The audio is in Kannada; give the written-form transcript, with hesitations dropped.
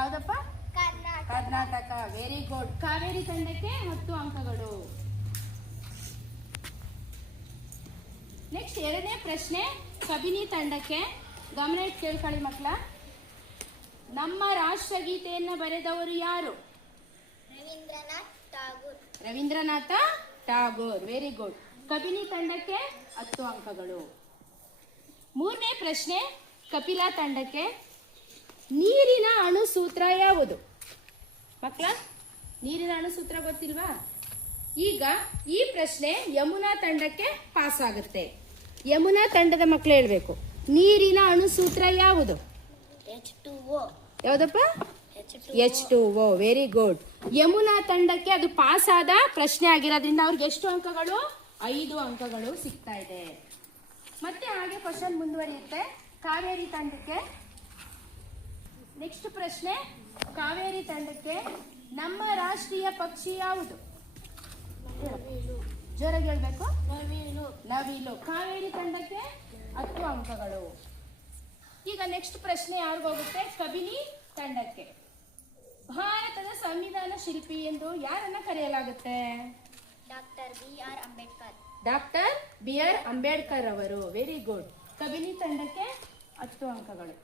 ಯಾವ್ದಪ್ಪ? ಕರ್ನಾಟಕ. Very good. ಕಾವೇರಿ ತಂಡಕ್ಕೆ 10 ಅಂಕಗಳು. ನೆಕ್ಸ್ಟ್ ಎರಡನೇ ಪ್ರಶ್ನೆ ಕಬಿನಿ ತಂಡಕ್ಕೆ. ಗಮನ ಇಟ್ಟು ಕೇಳ್ಕೊಳ್ಳಿ ಮಕ್ಕಳ. ನಮ್ಮ ರಾಷ್ಟ್ರಗೀತೆಯನ್ನ ಬರೆದವರು ಯಾರು? ರವೀಂದ್ರನಾಥ ಟಾಗೋರ್. Very good. ಕಬಿನಿ ತಂಡಕ್ಕೆ 10 ಅಂಕಗಳು. ಮೂರನೇ ಪ್ರಶ್ನೆ ಕಪಿಲಾ ತಂಡಕ್ಕೆ. ನೀರಿನ ಅಣುಸೂತ್ರ ಯಾವುದು ಮಕ್ಕಳ? ನೀರಿನ ಅಣುಸೂತ್ರ ಗೊತ್ತಿಲ್ವಾ? ಈಗ ಈ ಪ್ರಶ್ನೆ ಯಮುನಾ ತಂಡಕ್ಕೆ ಪಾಸ್ ಆಗುತ್ತೆ. ಯಮುನಾ ತಂಡದ ಮಕ್ಕಳು ಹೇಳ್ಬೇಕು, ನೀರಿನ ಅಣುಸೂತ್ರ ಯಾವುದು? ಯಾವ್ದಪ್ಪ? H2O. Very good. ಯಮುನಾ ತಂಡಕ್ಕೆ ಅದು ಪಾಸ್ ಆದ ಪ್ರಶ್ನೆ ಆಗಿರೋದ್ರಿಂದ ಅವ್ರಿಗೆ ಎಷ್ಟು ಅಂಕಗಳು? 5 ಅಂಕಗಳು ಸಿಗ್ತಾ ಇದೆ. ಮತ್ತೆ ಹಾಗೆ ಕ್ವಶನ್ ಮುಂದುವರಿಯುತ್ತೆ. ಕಾವೇರಿ ತಂಡಕ್ಕೆ ನೆಕ್ಸ್ಟ್ ಪ್ರಶ್ನೆ. ಕಾವೇರಿ ತಂಡಕ್ಕೆ ನಮ್ಮ ರಾಷ್ಟ್ರೀಯ ಪಕ್ಷಿ ಯಾವುದು? ಜೋರಾಗಿ ಹೇಳ್ಬೇಕು. ನವಿಲು. ಕಾವೇರಿ ತಂಡಕ್ಕೆ 10 ಅಂಕಗಳು. ಈಗ ನೆಕ್ಸ್ಟ್ ಪ್ರಶ್ನೆ ಯಾರಿಗೋಗುತ್ತೆ? ಕಬಿನಿ ತಂಡಕ್ಕೆ. ಭಾರತದ ಸಂವಿಧಾನ ಶಿಲ್ಪಿ ಎಂದು ಯಾರನ್ನ ಕರೆಯಲಾಗುತ್ತೆ? ಡಾಕ್ಟರ್ ಬಿ ಆರ್ ಅಂಬೇಡ್ಕರ್ ಅವರು. Very good. ಕಬಿನಿ ತಂಡಕ್ಕೆ 10 ಅಂಕಗಳು.